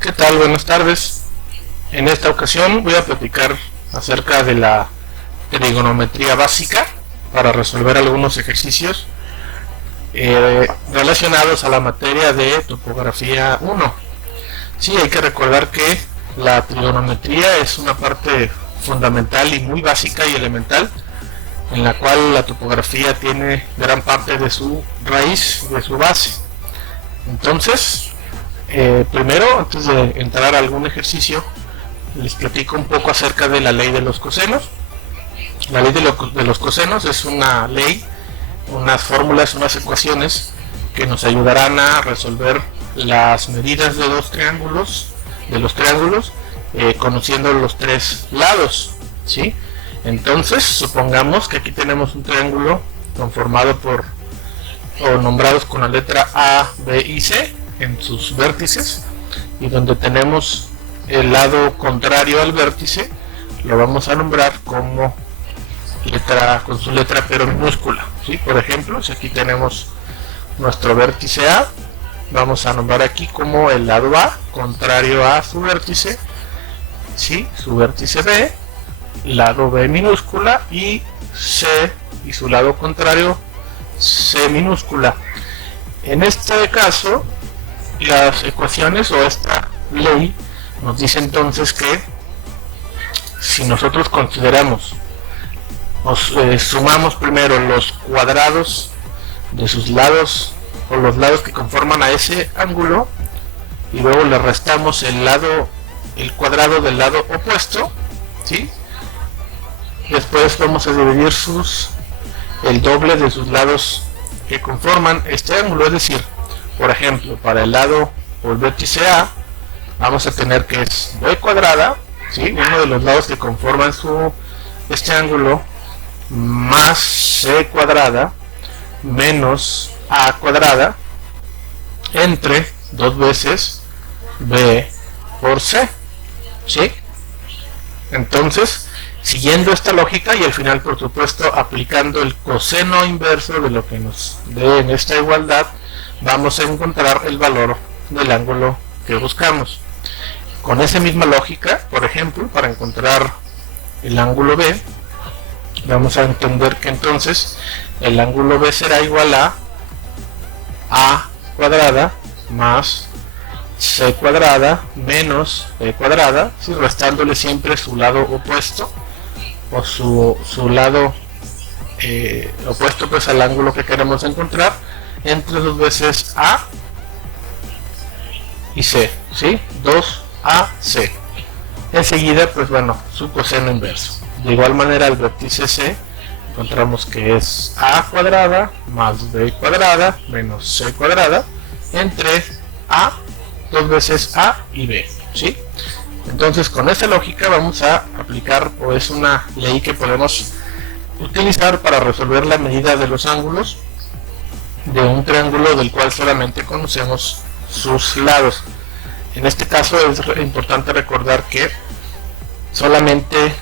¿Qué tal? Buenas tardes. En esta ocasión voy a platicar acerca de la trigonometría básica para resolver algunos ejercicios relacionados a la materia de topografía 1. Sí, hay que recordar que la trigonometría es una parte fundamental y muy básica y elemental, en la cual la topografía tiene gran parte de su raíz, de su base. Entonces, primero, antes de entrar a algún ejercicio, les platico un poco acerca de la ley de los cosenos. La ley de los cosenos es una ley, unas fórmulas, unas ecuaciones que nos ayudarán a resolver las medidas de los triángulos, conociendo los tres lados, ¿sí? Entonces, supongamos que aquí tenemos un triángulo conformado o nombrados con la letra A, B y C en sus vértices, y donde tenemos el lado contrario al vértice lo vamos a nombrar como con su letra pero minúscula, ¿sí? Por ejemplo, si aquí tenemos nuestro vértice A, vamos a nombrar aquí como el lado A contrario a su vértice, ¿sí? Su vértice B, lado B minúscula, y C y su lado contrario C minúscula. En este caso, las ecuaciones o esta ley nos dice entonces que si nosotros consideramos, sumamos primero los cuadrados de sus lados o los lados que conforman a ese ángulo, y luego le restamos el cuadrado del lado opuesto, ¿sí? Después vamos a dividir el doble de sus lados que conforman este ángulo, es decir, por ejemplo, para el lado o el vértice A vamos a tener que es b cuadrada, ¿sí? Uno de los lados que conforman este ángulo, más c cuadrada menos a cuadrada entre 2 veces b por c, ¿sí? Entonces, siguiendo esta lógica y al final, por supuesto, aplicando el coseno inverso de lo que nos dé en esta igualdad, vamos a encontrar el valor del ángulo que buscamos. Con esa misma lógica, por ejemplo, para encontrar el ángulo B, vamos a entender que entonces el ángulo B será igual a cuadrada más c cuadrada menos b cuadrada, ¿sí? Restándole siempre su lado opuesto o su lado opuesto pues al ángulo que queremos encontrar, entre 2 veces A y C, ¿sí? 2AC. Enseguida, pues bueno, su coseno inverso. De igual manera, el vértice C encontramos que es A cuadrada más B cuadrada menos C cuadrada entre A, 2 veces A y B, ¿sí? Entonces, con esta lógica vamos a aplicar, o es una ley que podemos utilizar para resolver la medida de los ángulos de un triángulo del cual solamente conocemos sus lados. En este caso es importante recordar que solamente,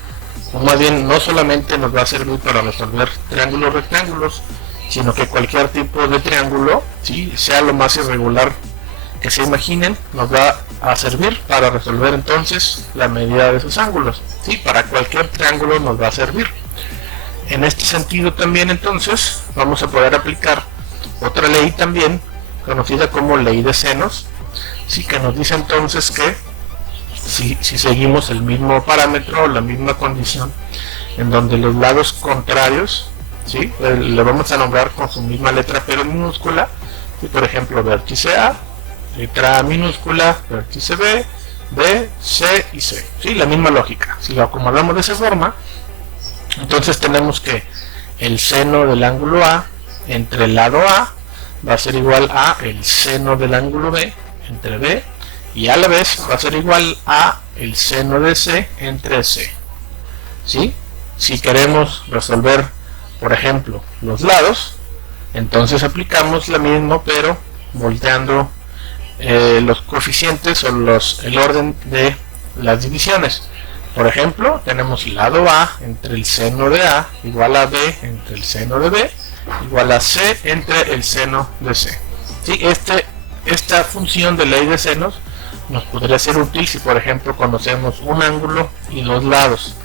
o más bien no solamente nos va a servir para resolver triángulos rectángulos, sino que cualquier tipo de triángulo, ¿sí? Sea lo más irregular que se imaginen, nos va a servir para resolver entonces la medida de sus ángulos, ¿sí? Para cualquier triángulo nos va a servir. En este sentido también entonces vamos a poder aplicar otra ley también conocida como ley de senos, sí, que nos dice entonces que si seguimos el mismo parámetro o la misma condición en donde los lados contrarios, ¿sí? Le vamos a nombrar con su misma letra pero minúscula, ¿sí? Por ejemplo, vértice A, letra A minúscula, vértice B, B, C y C, ¿sí? La misma lógica. Si lo acomodamos de esa forma, entonces tenemos que el seno del ángulo A entre el lado A va a ser igual a el seno del ángulo B entre B, y a la vez va a ser igual a el seno de C entre C, ¿sí? Si queremos resolver, por ejemplo, los lados, entonces aplicamos lo mismo pero volteando los coeficientes o el orden de las divisiones. Por ejemplo, tenemos lado A entre el seno de A igual a B entre el seno de B igual a C entre el seno de C, ¿sí? Esta función de ley de senos nos podría ser útil si, por ejemplo, conocemos un ángulo y dos lados,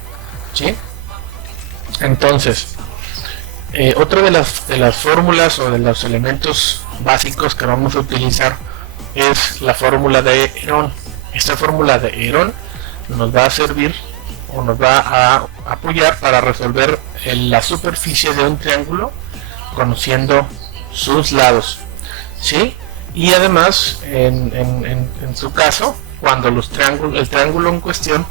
¿sí? Entonces, otra de las fórmulas o de los elementos básicos que vamos a utilizar es la fórmula de Herón. Esta fórmula de Herón nos va a servir o nos va a apoyar para resolver la superficie de un triángulo conociendo sus lados, ¿sí? Y además, en su caso, cuando el triángulo en cuestión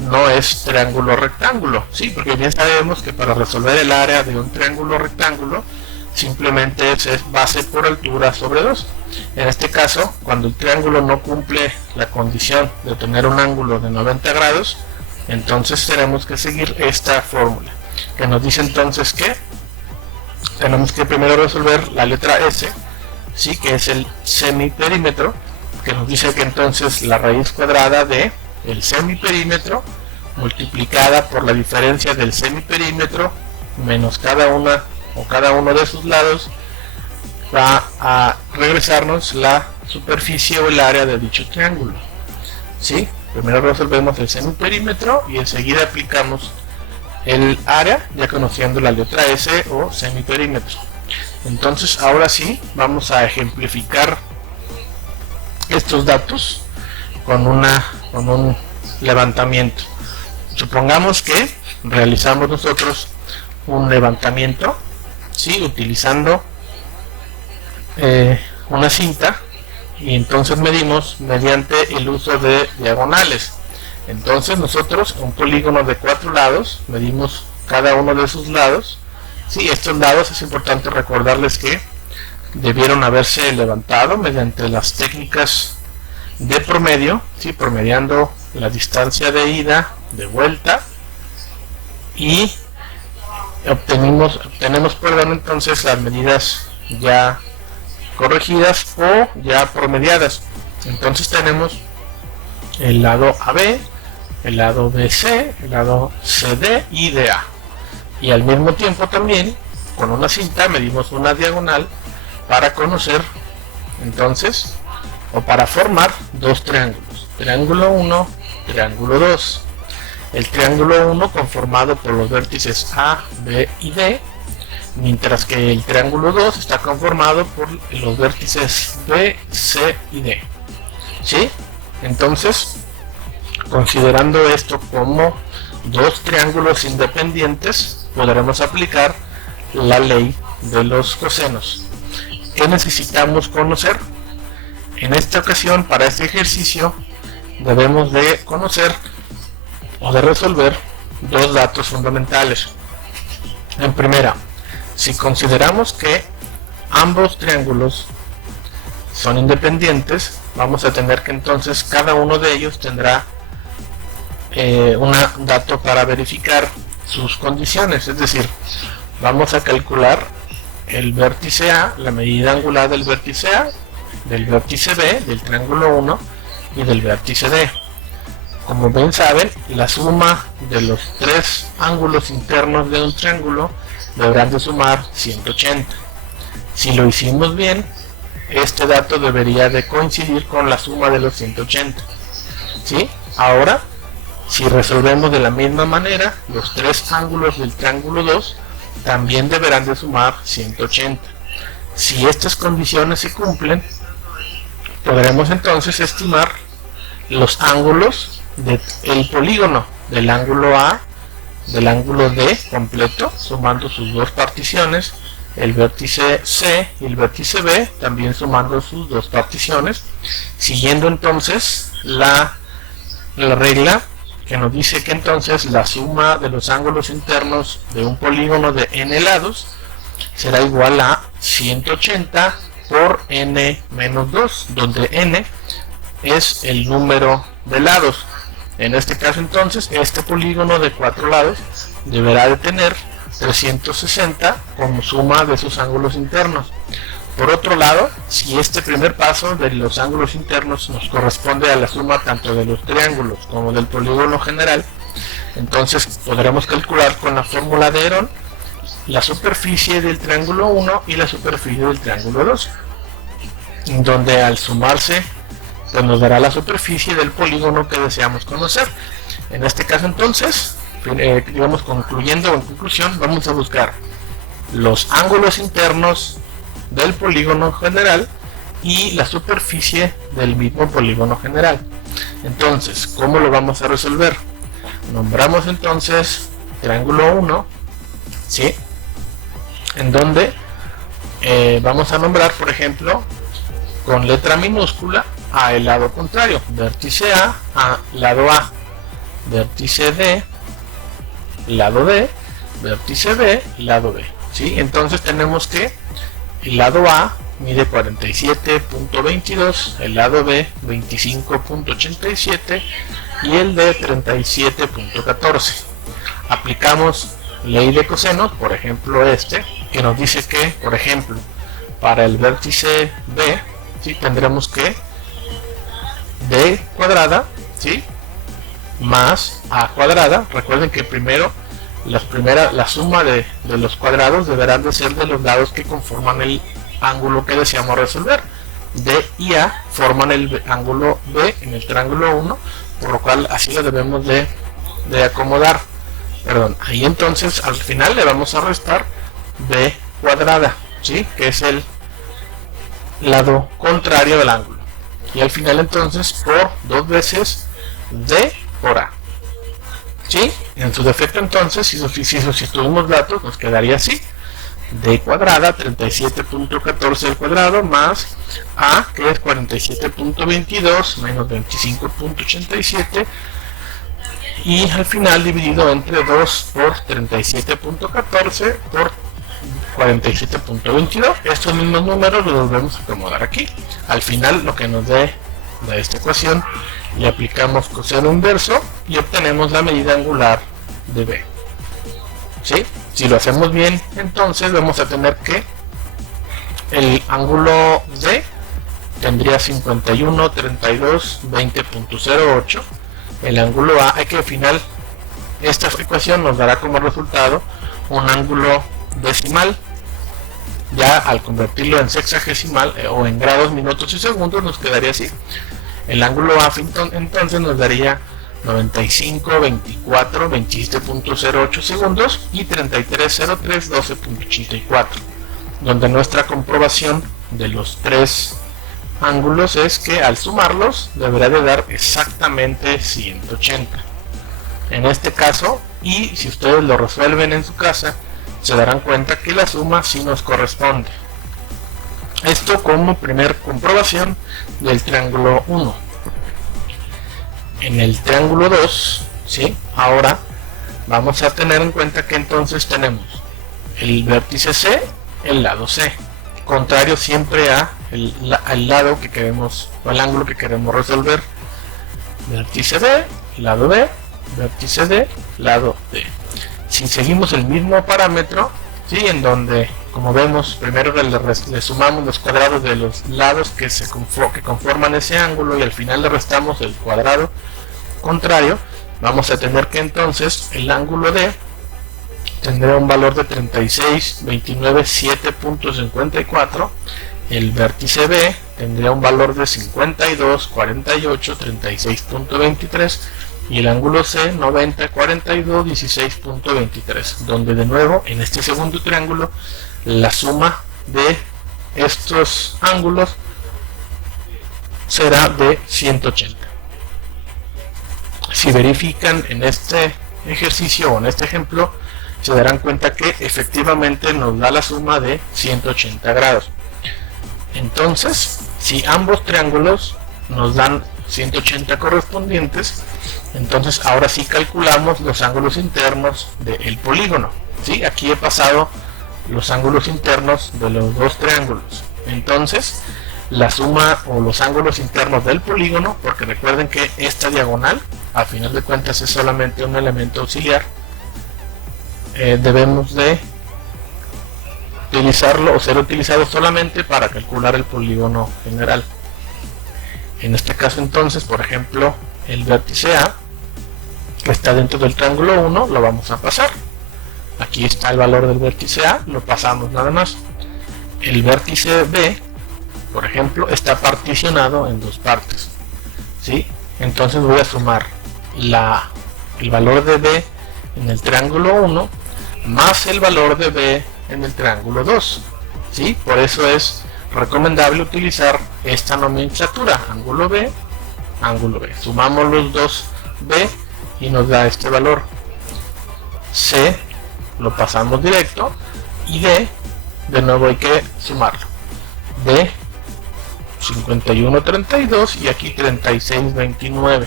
no es triángulo rectángulo, ¿sí? Porque bien sabemos que para resolver el área de un triángulo rectángulo simplemente es base por altura sobre 2. En este caso, cuando el triángulo no cumple la condición de tener un ángulo de 90 grados, entonces tenemos que seguir esta fórmula, que nos dice entonces que tenemos que primero resolver la letra S, ¿sí? Que es el semiperímetro, que nos dice que entonces la raíz cuadrada de el semiperímetro multiplicada por la diferencia del semiperímetro menos cada uno de sus lados va a regresarnos la superficie o el área de dicho triángulo, ¿sí? Primero resolvemos el semiperímetro y enseguida aplicamos el área, ya conociendo la letra S o semiperímetro. Entonces ahora sí vamos a ejemplificar estos datos con un levantamiento. Supongamos que realizamos nosotros un levantamiento, ¿sí? Utilizando una cinta, y entonces medimos mediante el uso de diagonales. Entonces nosotros, un polígono de 4 lados, medimos cada uno de sus lados. Sí, estos lados es importante recordarles que debieron haberse levantado mediante las técnicas de promedio, ¿sí? Promediando la distancia de ida, de vuelta, y obtenemos entonces las medidas ya corregidas o ya promediadas. Entonces tenemos el lado AB, el lado BC, el lado CD y DA, y al mismo tiempo también con una cinta medimos una diagonal para conocer entonces o para formar dos triángulos, triángulo 1, triángulo 2. El triángulo 1 conformado por los vértices A, B y D, mientras que el triángulo 2 está conformado por los vértices B, C y D, ¿sí? Entonces, considerando esto como dos triángulos independientes, podremos aplicar la ley de los cosenos. ¿Qué necesitamos conocer? En esta ocasión, para este ejercicio, debemos de conocer o de resolver dos datos fundamentales. En primera, si consideramos que ambos triángulos son independientes, vamos a tener que entonces cada uno de ellos tendrá un dato para verificar sus condiciones, es decir, vamos a calcular el vértice A, la medida angular del vértice A, del vértice B, del triángulo 1 y del vértice D. Como bien saben, la suma de los tres ángulos internos de un triángulo deberán de sumar 180. Si lo hicimos bien, este dato debería de coincidir con la suma de los 180. ¿Sí? Ahora, si resolvemos de la misma manera, los tres ángulos del triángulo 2 también deberán de sumar 180. Si estas condiciones se cumplen, podremos entonces estimar los ángulos del polígono del ángulo A, del ángulo D completo, sumando sus dos particiones, el vértice C y el vértice B, también sumando sus dos particiones, siguiendo entonces la regla que nos dice que entonces la suma de los ángulos internos de un polígono de n lados será igual a 180 por n menos 2, donde n es el número de lados. En este caso entonces este polígono de 4 lados deberá de tener 360 como suma de sus ángulos internos. Por otro lado, si este primer paso de los ángulos internos nos corresponde a la suma tanto de los triángulos como del polígono general, entonces podremos calcular con la fórmula de Herón la superficie del triángulo 1 y la superficie del triángulo 2, donde al sumarse pues nos dará la superficie del polígono que deseamos conocer. En este caso entonces, digamos concluyendo o en conclusión, vamos a buscar los ángulos internos del polígono general y la superficie del mismo polígono general. Entonces, ¿cómo lo vamos a resolver? Nombramos entonces triángulo 1, ¿sí? En donde vamos a nombrar, por ejemplo, con letra minúscula a el lado contrario, vértice a lado A, vértice D, lado D, vértice B, lado B, ¿sí? Entonces tenemos que el lado A mide 47.22, el lado B 25.87 y el D 37.14. Aplicamos ley de cosenos, por ejemplo que nos dice que, por ejemplo, para el vértice B, ¿sí? Tendremos que D cuadrada, ¿sí? Más A cuadrada. Recuerden que primero la suma de los cuadrados deberán de ser de los lados que conforman el ángulo que deseamos resolver. D y A forman el ángulo B en el triángulo 1, por lo cual así lo debemos de acomodar. Perdón, ahí entonces al final le vamos a restar B cuadrada, ¿sí? Que es el lado contrario del ángulo. Y al final entonces por 2 veces D por A, ¿sí? En su defecto entonces, si sustituimos datos, nos quedaría así: D cuadrada 37.14 al cuadrado más A, que es 47.22 menos 25.87, y al final dividido entre 2 por 37.14 por 47.22. Estos mismos números los volvemos a acomodar aquí. Al final lo que nos dé de esta ecuación, le aplicamos coseno inverso y obtenemos la medida angular de B, ¿sí? Si lo hacemos bien, entonces vamos a tener que el ángulo D tendría 51, 32, 20.08. El ángulo A, hay que al final esta ecuación nos dará como resultado un ángulo decimal. Ya al convertirlo en sexagesimal o en grados, minutos y segundos, nos quedaría así: el ángulo A entonces nos daría 95, 24, 27.08 segundos y 3303, 12.84, donde nuestra comprobación de los tres ángulos es que al sumarlos deberá de dar exactamente 180. En este caso, y si ustedes lo resuelven en su casa, se darán cuenta que la suma sí nos corresponde. Esto como primer comprobación del triángulo 1. En el triángulo 2, ¿sí? Ahora vamos a tener en cuenta que entonces tenemos el vértice C, el lado C, contrario siempre al lado que queremos, o al ángulo que queremos resolver. Vértice D, lado B, vértice D, lado D. Si seguimos el mismo parámetro, ¿sí? En donde, como vemos, primero le sumamos los cuadrados de los lados que conforman ese ángulo y al final le restamos el cuadrado contrario, vamos a tener que entonces el ángulo D tendrá un valor de 36, 29, 7.54, el vértice B tendría un valor de 52, 48, 36.23 y el ángulo C 90, 42, 16.23, donde de nuevo en este segundo triángulo la suma de estos ángulos será de 180. Si verifican en este ejercicio o en este ejemplo, se darán cuenta que efectivamente nos da la suma de 180 grados. Entonces, si ambos triángulos nos dan 180 correspondientes, entonces ahora sí calculamos los ángulos internos del polígono, ¿sí? Aquí he pasado los ángulos internos de los dos triángulos. Entonces, la suma o los ángulos internos del polígono, porque recuerden que esta diagonal, a final de cuentas, es solamente un elemento auxiliar, debemos de utilizarlo o ser utilizado solamente para calcular el polígono general. En este caso entonces, por ejemplo, el vértice A, que está dentro del triángulo 1, lo vamos a pasar. Aquí está el valor del vértice A, lo pasamos nada más. El vértice B, por ejemplo, está particionado en dos partes. ¿sí? Entonces voy a sumar el valor de B en el triángulo 1 más el valor de B en el triángulo 2, ¿sí? Por eso es recomendable utilizar esta nomenclatura, ángulo B, ángulo B. Sumamos los dos B y nos da este valor. C lo pasamos directo y D de nuevo hay que sumarlo. D 51,32 y aquí 36,29.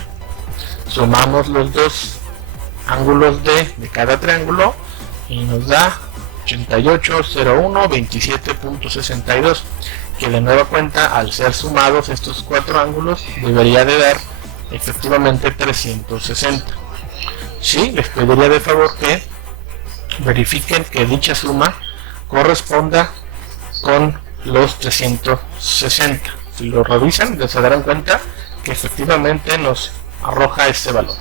Sumamos los dos ángulos D de cada triángulo y nos da 88,01, 27,62, que de nueva cuenta, al ser sumados estos cuatro ángulos, debería de dar efectivamente 360. Sí, les pediría de favor que verifiquen que dicha suma corresponda con los 360. Si lo revisan, se darán cuenta que efectivamente nos arroja este valor.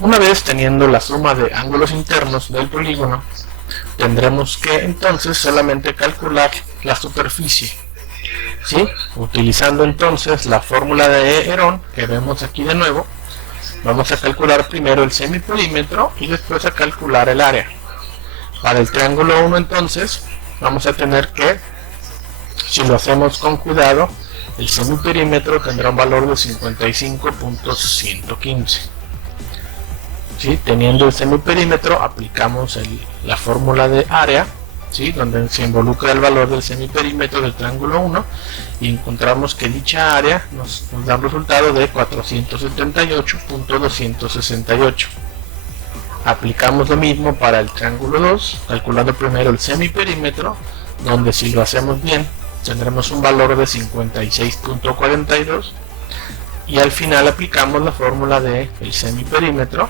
Una vez teniendo la suma de ángulos internos del polígono, tendremos que entonces solamente calcular la superficie, ¿sí? Utilizando entonces la fórmula de Herón que vemos aquí de nuevo, vamos a calcular primero el semiperímetro y después a calcular el área. Para el triángulo 1 entonces vamos a tener que, si lo hacemos con cuidado, el semiperímetro tendrá un valor de 55,115. ¿Sí? Teniendo el semiperímetro aplicamos la fórmula de área, ¿sí? Donde se involucra el valor del semiperímetro del triángulo 1 y encontramos que dicha área nos da un resultado de 478,268. Aplicamos lo mismo para el triángulo 2, calculando primero el semiperímetro, donde si lo hacemos bien tendremos un valor de 56,42 y al final aplicamos la fórmula del semiperímetro,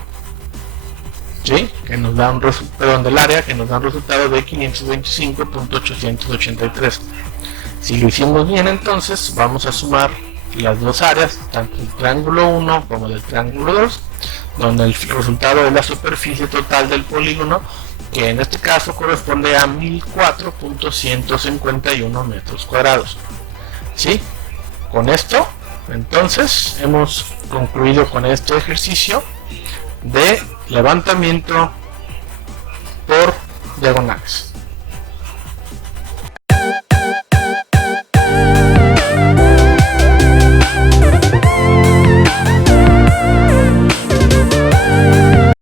¿sí? Que nos da del área, que nos da un resultado de 525,883. Si lo hicimos bien, entonces vamos a sumar las dos áreas, tanto del triángulo 1 como del triángulo 2, donde el resultado es la superficie total del polígono, que en este caso corresponde a 1004,151 metros cuadrados. ¿Sí? Con esto, entonces, hemos concluido con este ejercicio de levantamiento por diagonales.